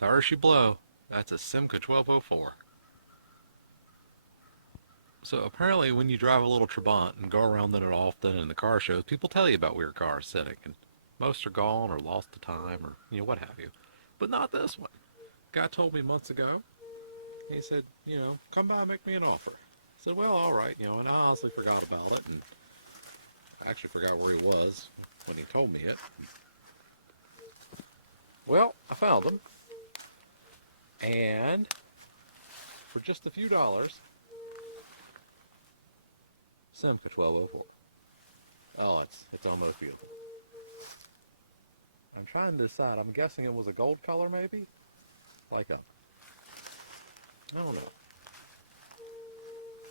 There she blow. That's a Simca 1204. So apparently when you drive a little Trabant and go around in it often in the car shows, people tell you about weird cars sitting, and most are gone or lost to time or, what have you. But not this one. Guy told me months ago, he said, come by and make me an offer. I said, well, all right, and I honestly forgot about it, and I actually forgot where he was when he told me it. Well, I found him, and for just a few dollars, Simca 1204. Oh, it's almost beautiful. I'm trying to decide. I'm guessing it was a gold color, maybe? I don't know.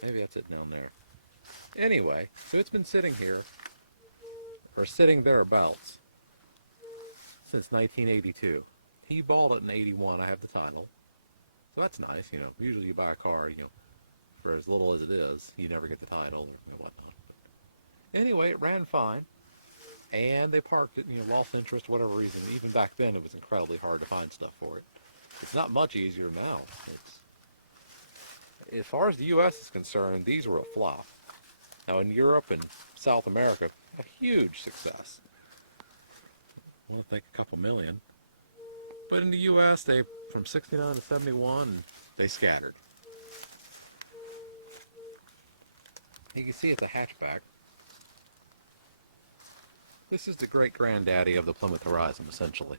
Maybe that's it down there. Anyway, so it's been sitting here, or sitting thereabouts, since 1982. He bought it in 81. I have the title. So that's nice, Usually you buy a car, for as little as it is, you never get the title or whatnot. But anyway, it ran fine. And they parked it, lost interest, whatever reason. Even back then, it was incredibly hard to find stuff for it. It's not much easier now. As far as the U.S. is concerned, these were a flop. Now, in Europe and South America, a huge success. I think a couple million. But in the U.S., from 69 to 71, they scattered. You can see it's a hatchback. This is the great-granddaddy of the Plymouth Horizon, essentially.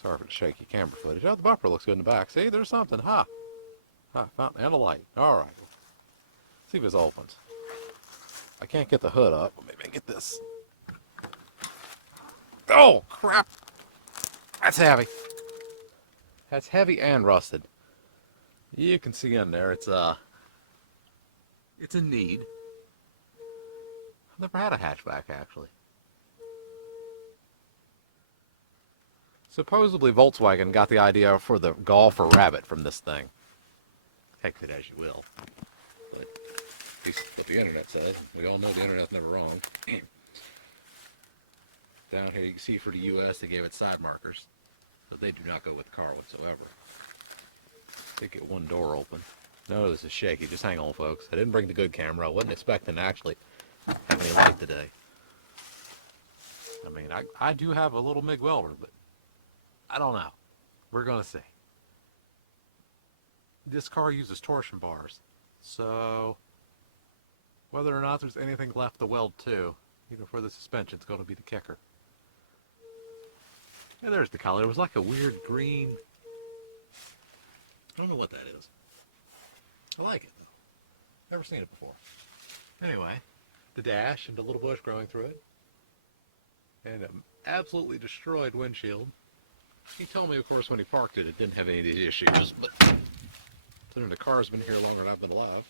Sorry for the shaky camera footage. Oh, the bumper looks good in the back. See, there's something. Fountain and a light. All right. See if this opens. I can't get the hood up. Maybe I can get this. Oh, crap. That's heavy. That's heavy and rusted. You can see in there, it's a need. I've never had a hatchback, actually. Supposedly Volkswagen got the idea for the Golf or Rabbit from this thing. Heck it as you will. But at least what the internet says. We all know the internet's never wrong. Down here you can see for the US they gave it side markers. But they do not go with the car whatsoever. They get one door open. No, this is shaky. Just hang on, folks. I didn't bring the good camera. I wasn't expecting to actually have any light today. I mean, I do have a little MIG welder, but I don't know. We're going to see. This car uses torsion bars, so whether or not there's anything left to weld to, even for the suspension, it's going to be the kicker. And there's the color. It was like a weird green. I don't know what that is. I like it, though. Never seen it before. Anyway, the dash and the little bush growing through it. And an absolutely destroyed windshield. He told me, of course, when he parked it, it didn't have any of these issues, but considering the car's been here longer than I've been alive.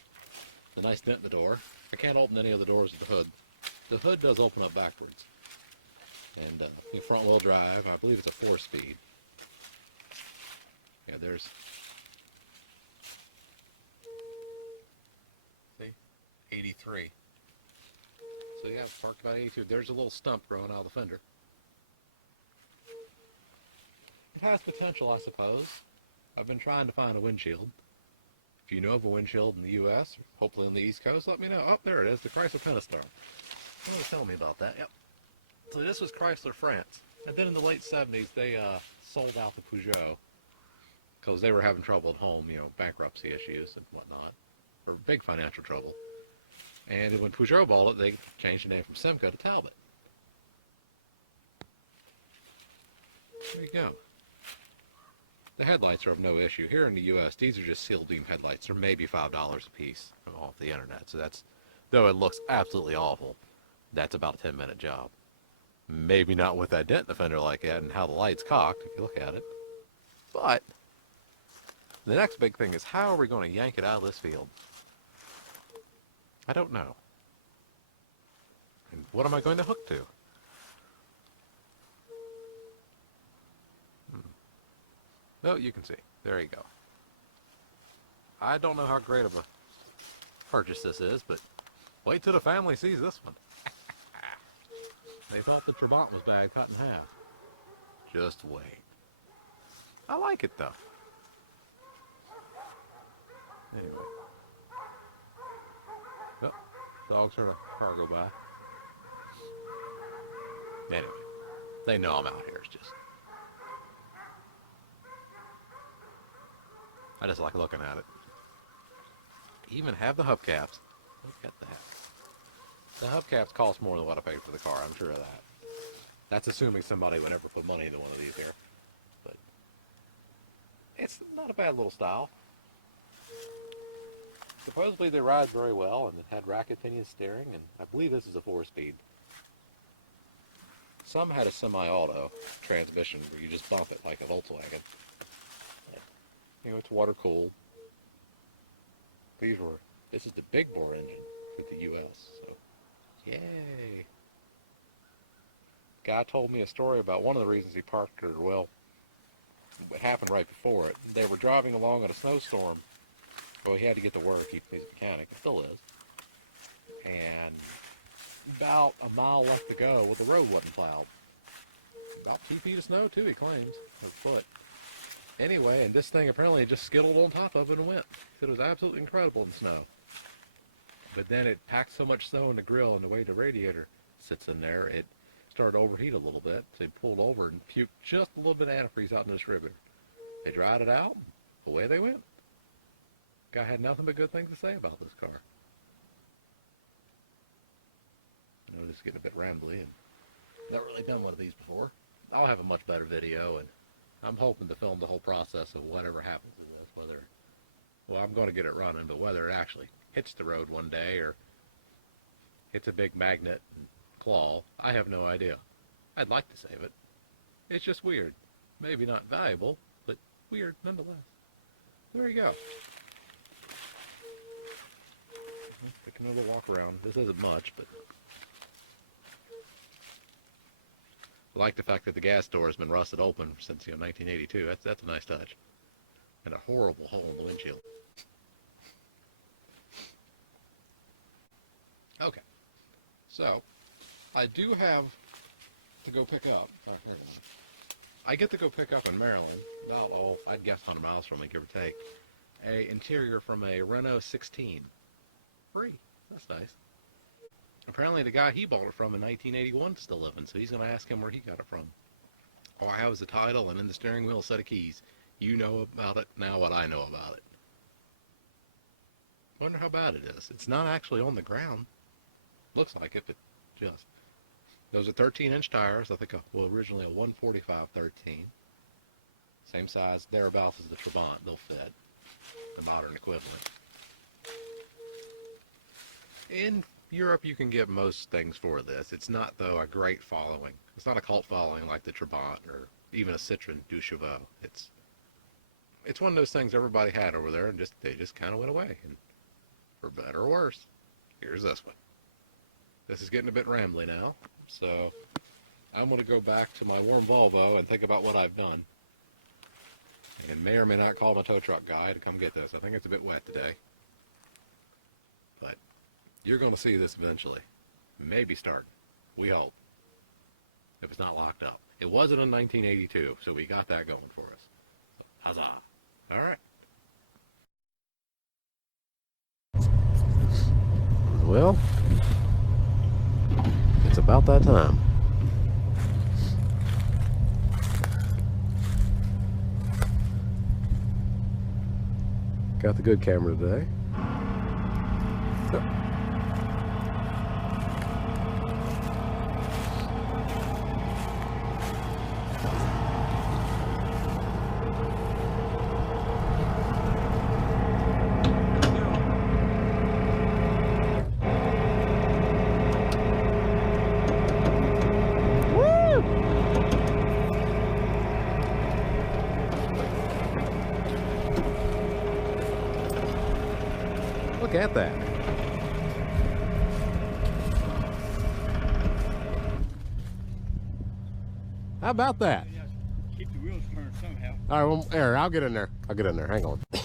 A nice dent in the door. I can't open any of the doors of the hood. The hood does open up backwards. And front wheel drive, I believe it's a 4-speed. Yeah, there's, see, 83. So yeah, parked about 82. There's a little stump growing out of the fender. It has potential, I suppose. I've been trying to find a windshield. If you know of a windshield in the U.S., or hopefully on the East Coast, let me know. Oh, there it is, the Chrysler Pentastar. Somebody tell me about that. Yep. So this was Chrysler France. And then in the late 70s, they sold out to Peugeot because they were having trouble at home, bankruptcy issues and whatnot, or big financial trouble. And when Peugeot bought it, they changed the name from Simca to Talbot. There you go. The headlights are of no issue. Here in the U.S., these are just seal beam headlights. They're maybe $5 a piece off the internet. So that's, though it looks absolutely awful, that's about a 10-minute job. Maybe not with that dent in the fender like that and how the light's cocked, if you look at it. But the next big thing is, how are we going to yank it out of this field? I don't know. And what am I going to hook to? Oh, you can see. There you go. I don't know how great of a purchase this is, but wait till the family sees this one. They thought the Trabant was bad, cut in half. Just wait. I like it though. Anyway. Oh, dogs heard a car go by. Anyway, they know I'm out here. It's just, I just like looking at it. Even have the hubcaps. Look at that. The hubcaps cost more than what I paid for the car, I'm sure of that. That's assuming somebody would ever put money into one of these here. But it's not a bad little style. Supposedly they ride very well, and it had racket pinion steering, and I believe this is a 4-speed. Some had a semi-auto transmission where you just bump it like a Volkswagen. You know, it's water cooled. This is the big bore engine for the US, so yay. Guy told me a story about one of the reasons he parked her. Well, what happened right before it. They were driving along in a snowstorm. Well, he had to get to work. He's a mechanic, and still is. And about a mile left to go, well, the road wasn't plowed. About 2 feet of snow, too, he claims, a foot. Anyway, and this thing apparently just skittled on top of it and went. He said it was absolutely incredible in the snow. But then it packed so much snow in the grill, and the way the radiator sits in there, it started to overheat a little bit. So he pulled over and puked just a little bit of antifreeze out in the distributor. They dried it out, and away they went. Guy had nothing but good things to say about this car. You know, just getting a bit rambly and not really done one of these before. I'll have a much better video, and I'm hoping to film the whole process of whatever happens in this, whether, well, I'm going to get it running, but whether it actually hits the road one day or hits a big magnet and claw, I have no idea. I'd like to save it. It's just weird. Maybe not valuable, but weird nonetheless. There you go. Take another walk around. This isn't much, but I like the fact that the gas door has been rusted open since 1982. That's a nice touch. And a horrible hole in the windshield. Okay, so I do have to go pick up. I get to go pick up in Maryland, about, I'd guess 100 miles from me, give or take, a interior from a Renault 16. Free. That's nice. Apparently the guy he bought it from in 1981 is still living, so he's going to ask him where he got it from. All I have is the title and in the steering wheel a set of keys. You know about it, now what I know about it. Wonder how bad it is. It's not actually on the ground. Looks like it, but just. Those are 13-inch tires. I think, originally a 145/13. Same size, thereabouts as the Trabant. They'll fit. The modern equivalent. In Europe, you can get most things for this. It's not, though, a great following. It's not a cult following like the Trabant or even a Citroen Deux Chevaux. It's one of those things everybody had over there, and they just kind of went away. And for better or worse, here's this one. This is getting a bit rambly now, so I'm going to go back to my warm Volvo and think about what I've done. And may or may not call my tow truck guy to come get this. I think it's a bit wet today. But you're going to see this eventually. Maybe starting. We hope. If it's not locked up. It wasn't in 1982, so we got that going for us. So, huzzah. All right. Well, it's about that time. Got the good camera today. Look at that. How about that? Keep the wheels turned somehow. All right, well, Aaron, I'll get in there. Hang on. Hey,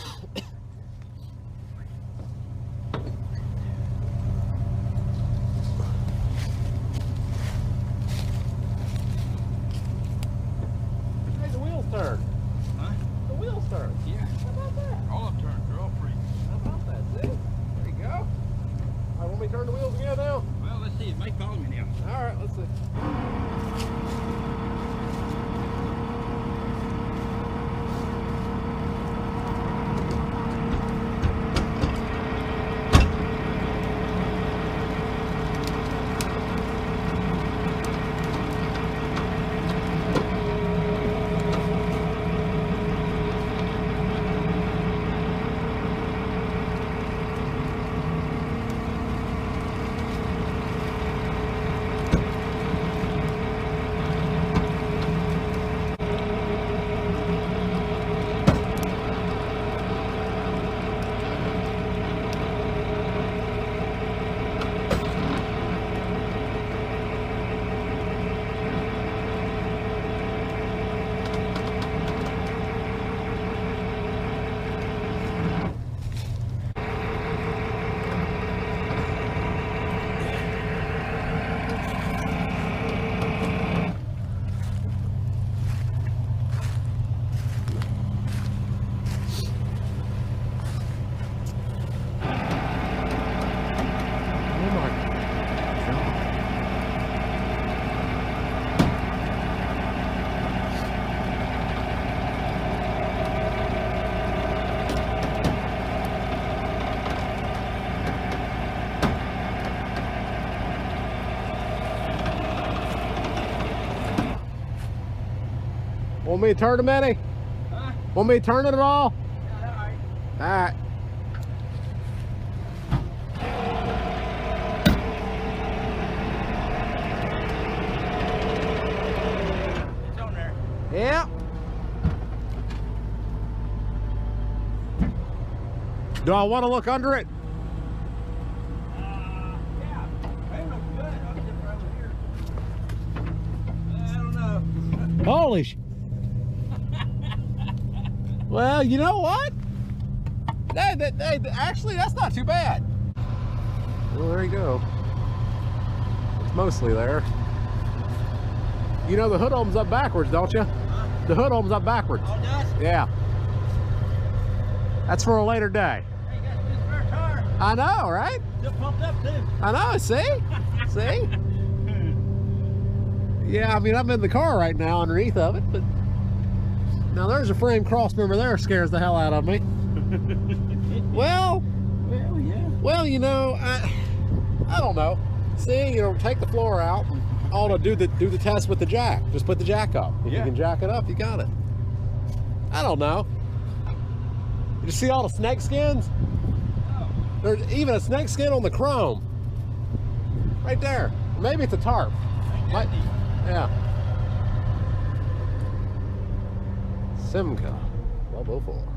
the wheels turned. Huh? me turn the wheels again now? Well, let's see. It might follow me now. All right, let's see. Want me to turn them any? Huh? Want me to turn it at all? Yeah, all right. All right. It's on there. Yeah. Do I want to look under it? Yeah. They look good. I'll get right over here. I don't know. Holy sh... Well, you know what? Actually, that's not too bad. Well, there you go. It's mostly there. You know the hood opens up backwards, don't you? Huh? The hood opens up backwards. All dust? Yeah. That's for a later day. Hey, you got this spare tire. I know, right? Still pumped up, too. I know, see? See? Yeah, I mean, I'm in the car right now underneath of it, but now there's a frame cross member there scares the hell out of me. Well, yeah. well, you know, I don't know. See, you know, take the floor out and all to do the test with the jack. Just put the jack up. If you Yeah. can jack it up, you got it. I don't know. You see all the snake skins? Oh. There's even a snake skin on the chrome. Right there. Maybe it's a tarp. Might, yeah. Simca 1204.